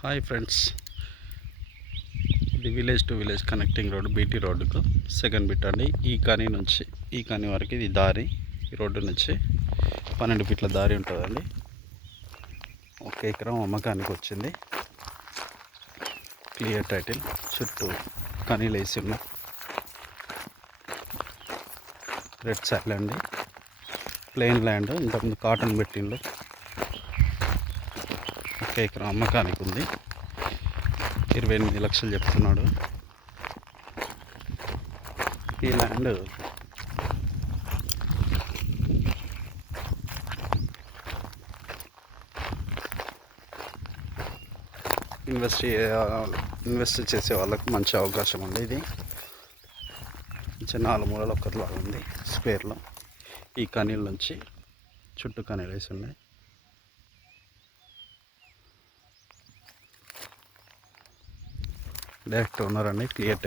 Hi friends ఇది village to village connecting road BT రోడ్డుకు second bit అండి. ఈ కాని నుంచి ఈ కాని వరకు ఇది దారి ఈ రోడ్డు నుంచి పన్నెండు ఫీట్ల దారి ఉంటుందండి. ఒక ఎకరం అమ్మకానికి వచ్చింది. క్లియర్ టైటిల్ చుట్టూ కనీలు వేసి ఉన్నాయి. రెడ్ సైడ్ అండి ప్లెయిన్ ల్యాండ్ ఇంతకుముందు కాటన్ పెట్టిండ్రు. ఒక ఎకరం అమ్మకానికి ఉంది. ఇరవై ఎనిమిది లక్షలు చెప్తున్నాడు. ఈ ల్యాండ్ ఇన్వెస్ట్ ఇన్వెస్ట్ చేసే వాళ్ళకి మంచి అవకాశం ఉంది ఇది. చిన్న నాలుగు మూలలు ఒక్కటిలాగా ఉంది స్క్వేర్లో. ఈ కనీల నుంచి చుట్టూ కనీలు వేసి ఉన్నాయి. డైరెక్ట్ ఉన్నారండి క్లియర్ టైటిల్